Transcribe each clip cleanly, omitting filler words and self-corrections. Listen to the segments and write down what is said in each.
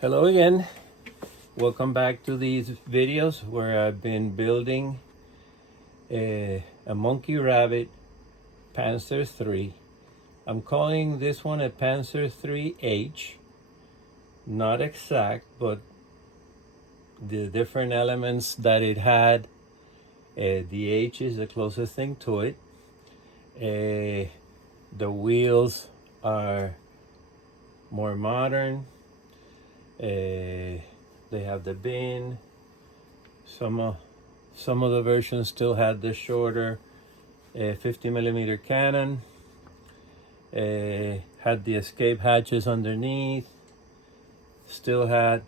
Hello again. Welcome back to these videos where I've been building a Monkey Rabbit Panzer III. I'm calling this one a Panzer IIIH. Not exact, but the different elements that it had, the H is the closest thing to it. The wheels are more modern. They have the bin. Some of the versions still had the shorter 50mm cannon. Had the escape hatches underneath. Still had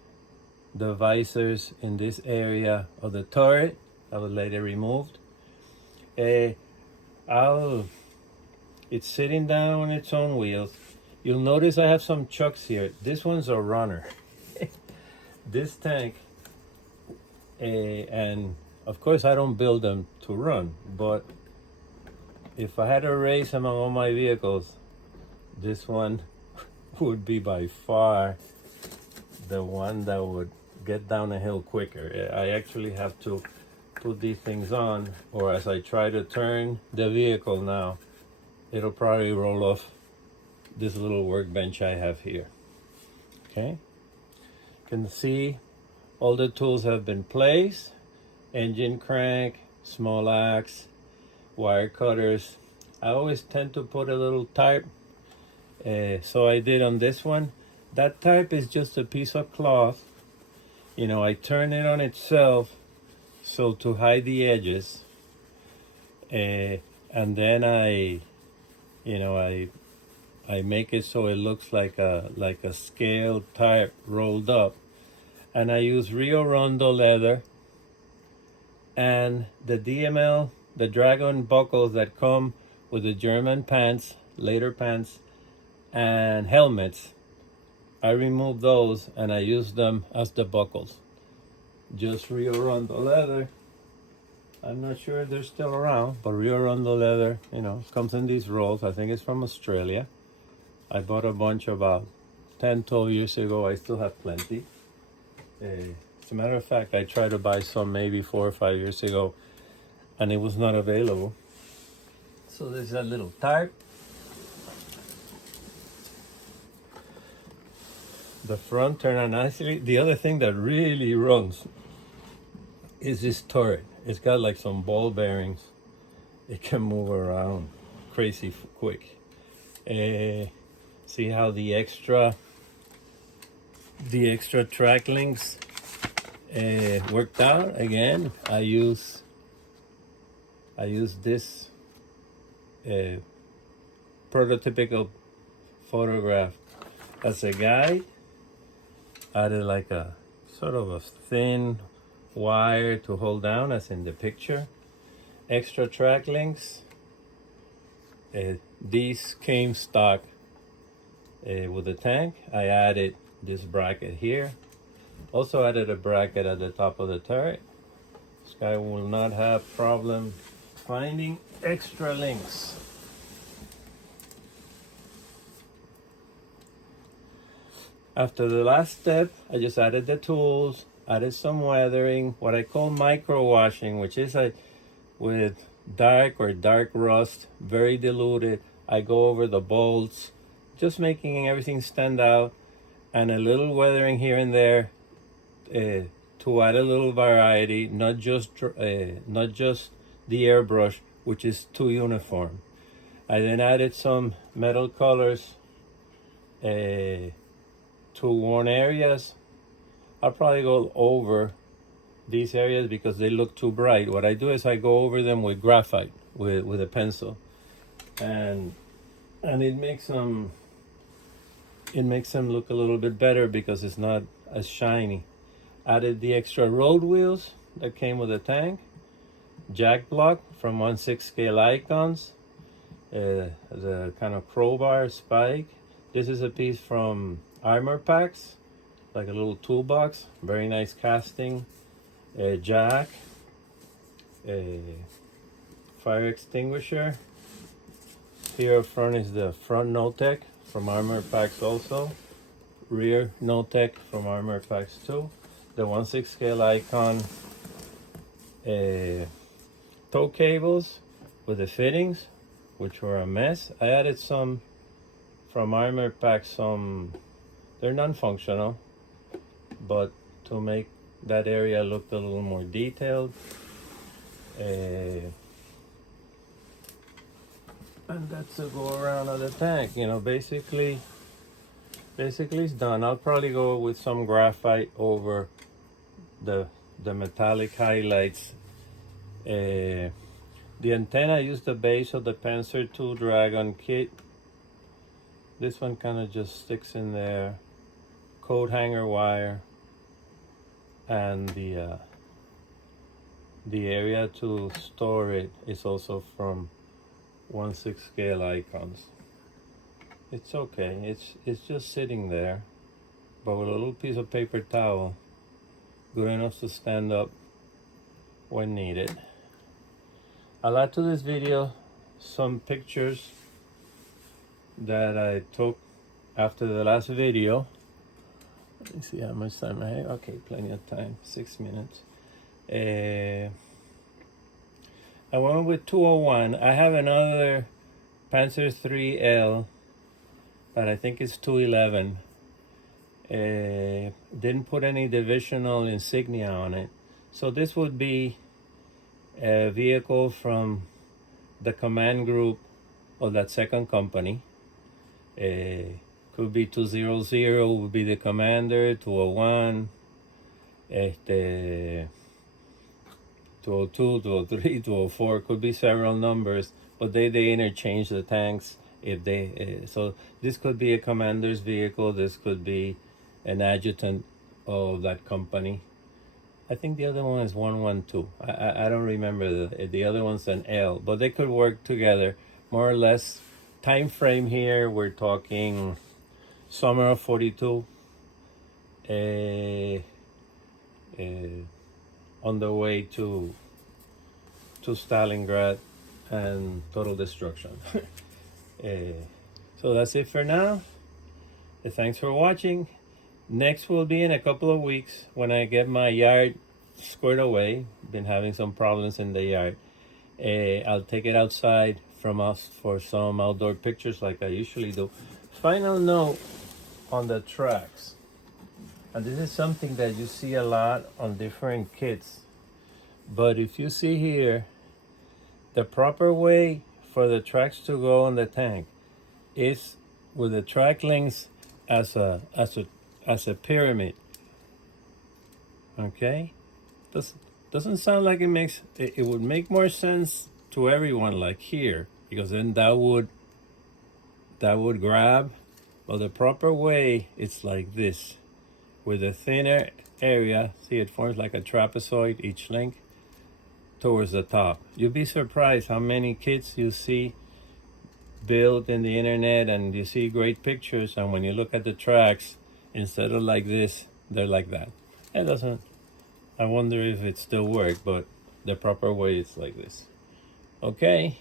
the visors in this area of the turret. I was later removed. It's sitting down on its own wheels. You'll notice I have some chucks here. This one's a runner. This tank, and of course I don't build them to run, but if I had a race among all my vehicles, this one would be by far the one that would get down a hill quicker. I actually have to put these things on, or as I try to turn the vehicle now, it'll probably roll off this little workbench I have here. Okay, you can see all the tools have been placed: engine crank, small axe, wire cutters. I always tend to put a little tarp, so I did on this one. That tarp is just a piece of cloth. You know, I turn it on itself so to hide the edges, and then I make it so it looks like a scaled tarp rolled up, and I use Rio Rondo leather and the DML, the Dragon buckles that come with the German pants, later pants, and helmets. I remove those and I use them as the buckles. Just Rio Rondo leather. I'm not sure if they're still around, but Rio Rondo leather, comes in these rolls. I think it's from Australia. I bought a bunch about 10, 12 years ago. I still have plenty. As a matter of fact, I tried to buy some maybe 4 or 5 years ago, and it was not available. So there's a little tarp. The front turned out nicely. The other thing that really runs is this turret. It's got like some ball bearings. It can move around crazy quick. See how the extra track links worked out. Again, I use this prototypical photograph as a guide. Added like a sort of a thin wire to hold down, as in the picture. Extra track links. These came stock with the tank. I added this bracket here. Also added a bracket at the top of the turret. This guy will not have problem finding extra links. After the last step, I just added the tools, added some weathering, what I call micro washing, which is with dark rust, very diluted. I go over the bolts, just making everything stand out, and a little weathering here and there to add a little variety, not just the airbrush, which is too uniform. I then added some metal colors to worn areas. I'll probably go over these areas because they look too bright. What I do is I go over them with graphite, with a pencil, and it makes them look a little bit better because it's not as shiny. Added the extra road wheels that came with the tank, jack block from 1/6 scale icons, the kind of crowbar spike. This is a piece from Armor Packs, like a little toolbox. Very nice casting. Jack, fire extinguisher. Here up front is the front no-tech from Armor Packs also. rear no-tech from Rabbit PzIII, the 1/6 scale icon tow cables with the fittings, which were a mess. I added some from Rabbit PzIII, they're non-functional, but to make that area look a little more detailed. And that's a go around of the tank. You know, basically it's done. I'll probably go with some graphite over the metallic highlights. The antenna, I used the base of the Panzer II Dragon kit. This one kind of just sticks in there. Coat hanger wire, and the area to store it is also from 1/6 scale icons. It's okay. It's just sitting there, but with a little piece of paper towel, good enough to stand up when needed. I'll add to this video some pictures that I took after the last video. Let me see how much time I have. Okay, plenty of time, 6 minutes. I went with 201. I have another Panzer IIIL, but I think it's 211. Didn't put any divisional insignia on it. So this would be a vehicle from the command group of that second company. Could be 200 would be the commander, 201, 202, 203, 204, could be several numbers, but they interchange the tanks if they, so this could be a commander's vehicle, this could be an adjutant of that company. I think the other one is 112. I don't remember the other one's an L, but they could work together more or less. Time frame here, we're talking summer of 42. On the way to Stalingrad and total destruction. So that's it for now. Thanks for watching. Next will be in a couple of weeks when I get my yard squared away. Been having some problems in the yard. I'll take it outside from us for some outdoor pictures like I usually do. Final note on the tracks. And this is something that you see a lot on different kits. But if you see here, the proper way for the tracks to go on the tank is with the track links as a pyramid. Okay? Doesn't sound like it would make more sense to everyone like here, because then that would grab. But the proper way, it's like this. With a thinner area, see, it forms like a trapezoid, each link towards the top. You'll be surprised how many kits you see built in the internet, and you see great pictures, and when you look at the tracks, instead of like this, they're like that. It doesn't, I wonder if it still works, but the proper way is like this. Okay,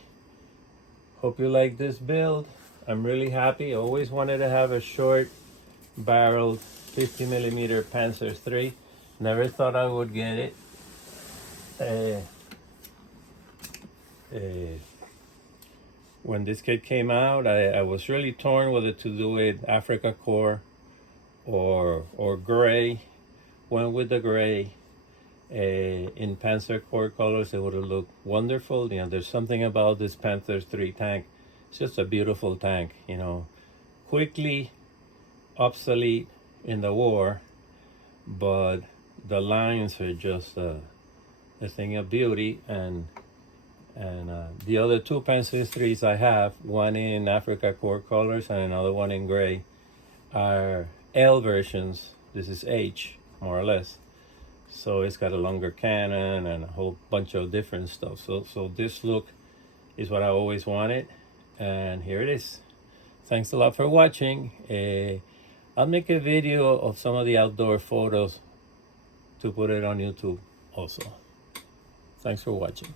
hope you like this build. I'm really happy. I always wanted to have a short barreled 50mm Panzer III. Never thought I would get it. When this kit came out, I was really torn whether to do it Africa Core or gray. Went with the gray. In Panzer Core colors, it would have looked wonderful. You know, there's something about this Panzer III tank. It's just a beautiful tank, you know. Quickly obsolete in the war, but the lines are just a thing of beauty. And the other two Panzer IIIs I have, one in Africa Core colors and another one in gray, are L versions. This is H, more or less. So it's got a longer cannon and a whole bunch of different stuff. So this look is what I always wanted, and here it is. Thanks a lot for watching. I'll make a video of some of the outdoor photos to put it on YouTube also. Thanks for watching.